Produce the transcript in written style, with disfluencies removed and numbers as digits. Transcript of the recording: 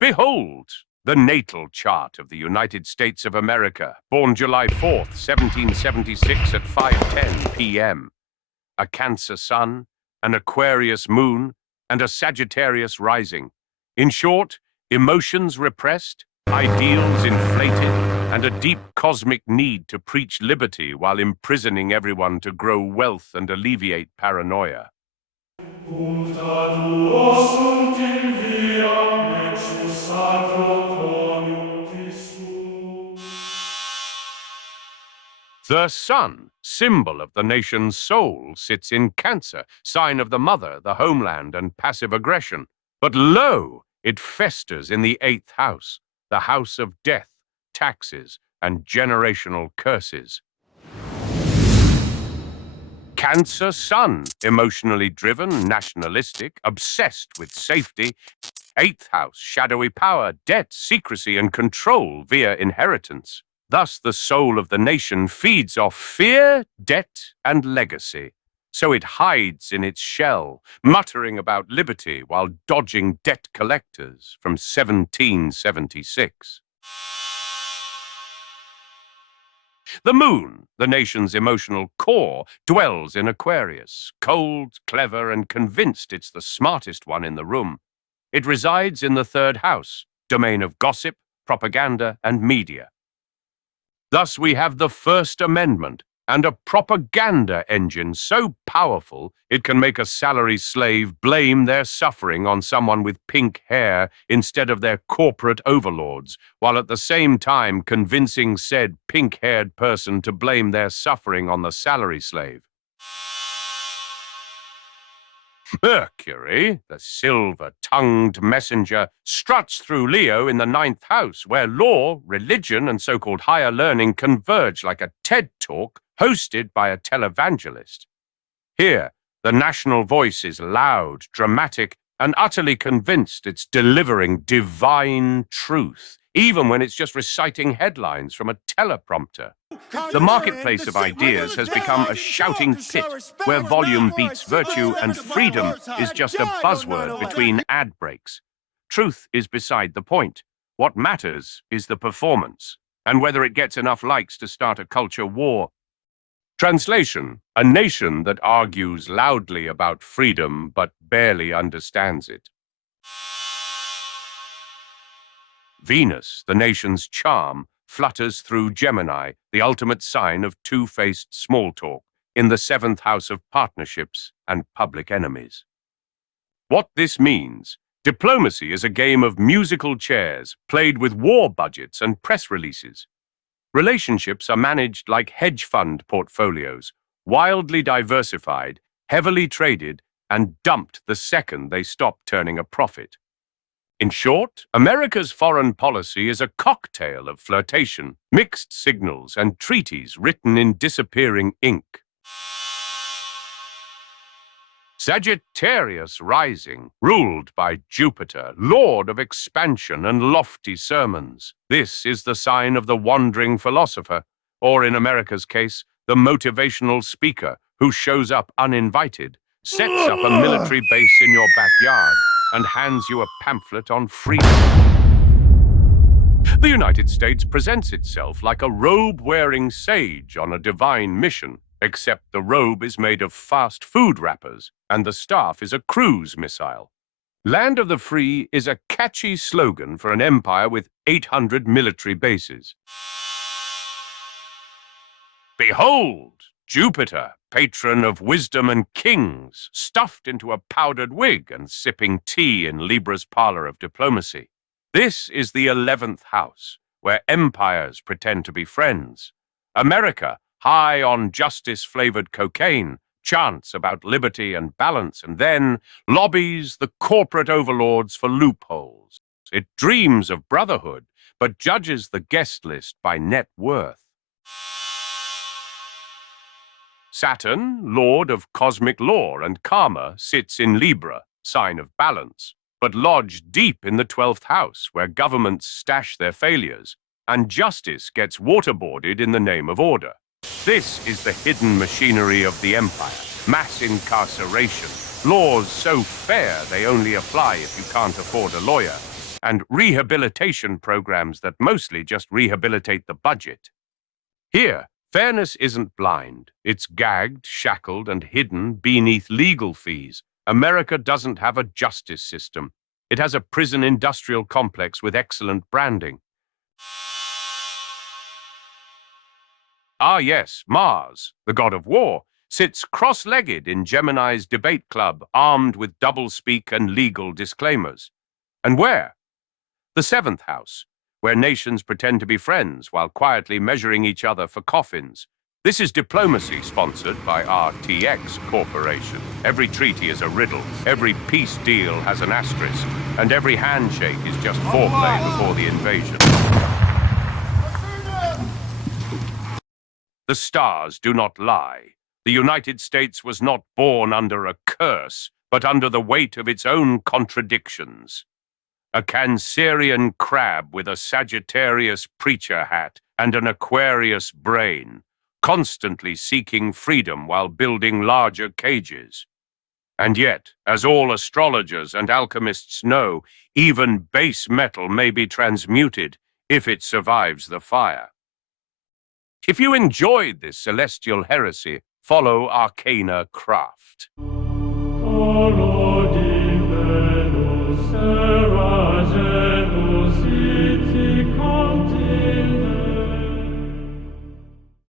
Behold, the natal chart of the United States of America, born July 4th, 1776 at 5:10 p.m. A Cancer sun, an Aquarius moon, and a Sagittarius rising. In short, emotions repressed, ideals inflated, and a deep cosmic need to preach liberty while imprisoning everyone to grow wealth and alleviate paranoia. The sun, symbol of the nation's soul, sits in Cancer, sign of the mother, the homeland, and passive aggression. But lo, it festers in the 8th house, the house of death, taxes, and generational curses. Cancer sun, emotionally driven, nationalistic, obsessed with safety. 8th house, shadowy power, debt, secrecy, and control via inheritance. Thus, the soul of the nation feeds off fear, debt, and legacy. So it hides in its shell, muttering about liberty while dodging debt collectors from 1776. The moon, the nation's emotional core, dwells in Aquarius, cold, clever, and convinced it's the smartest one in the room. It resides in the 3rd house, domain of gossip, propaganda, and media. Thus, we have the First Amendment and a propaganda engine so powerful it can make a salary slave blame their suffering on someone with pink hair instead of their corporate overlords, while at the same time convincing said pink-haired person to blame their suffering on the salary slave. Mercury, the silver-tongued messenger, struts through Leo in the 9th house, where law, religion, and so-called higher learning converge like a TED Talk hosted by a televangelist. Here, the national voice is loud, dramatic, and utterly convinced it's delivering divine truth, even when it's just reciting headlines from a teleprompter. The marketplace of ideas has become a shouting pit where volume beats virtue and freedom is just a buzzword between ad breaks. Truth is beside the point. What matters is the performance, and whether it gets enough likes to start a culture war. Translation: a nation that argues loudly about freedom but barely understands it. Venus, the nation's charm, flutters through Gemini, the ultimate sign of two-faced small talk, in the 7th house of partnerships and public enemies. What this means: diplomacy is a game of musical chairs played with war budgets and press releases. Relationships are managed like hedge fund portfolios, wildly diversified, heavily traded, and dumped the second they stop turning a profit. In short, America's foreign policy is a cocktail of flirtation, mixed signals, and treaties written in disappearing ink. Sagittarius Rising, ruled by Jupiter, lord of expansion and lofty sermons. This is the sign of the wandering philosopher, or in America's case, the motivational speaker who shows up uninvited, sets up a military base in your backyard, and hands you a pamphlet on freedom. The United States presents itself like a robe-wearing sage on a divine mission, except the robe is made of fast food wrappers, and the staff is a cruise missile. Land of the Free is a catchy slogan for an empire with 800 military bases. Behold, Jupiter, patron of wisdom and kings, stuffed into a powdered wig and sipping tea in Libra's parlor of diplomacy. This is the 11th house, where empires pretend to be friends. America, high on justice-flavored cocaine, chants about liberty and balance, and then lobbies the corporate overlords for loopholes. It dreams of brotherhood, but judges the guest list by net worth. Saturn, lord of cosmic law and karma, sits in Libra, sign of balance, but lodged deep in the 12th house, where governments stash their failures, and justice gets waterboarded in the name of order. This is the hidden machinery of the empire, mass incarceration, laws so fair they only apply if you can't afford a lawyer, and rehabilitation programs that mostly just rehabilitate the budget. Here, fairness isn't blind. It's gagged, shackled, and hidden beneath legal fees. America doesn't have a justice system. It has a prison industrial complex with excellent branding. Ah yes, Mars, the god of war, sits cross-legged in Gemini's debate club, armed with doublespeak and legal disclaimers. And where? The seventh house, where nations pretend to be friends while quietly measuring each other for coffins. This is diplomacy sponsored by RTX Corporation. Every treaty is a riddle, every peace deal has an asterisk, and every handshake is just foreplay before the invasion. The stars do not lie. The United States was not born under a curse, but under the weight of its own contradictions. A Cancerian crab with a Sagittarius preacher hat and an Aquarius brain, constantly seeking freedom while building larger cages. And yet, as all astrologers and alchemists know, even base metal may be transmuted if it survives the fire. If you enjoyed this celestial heresy, follow Arcana Craft.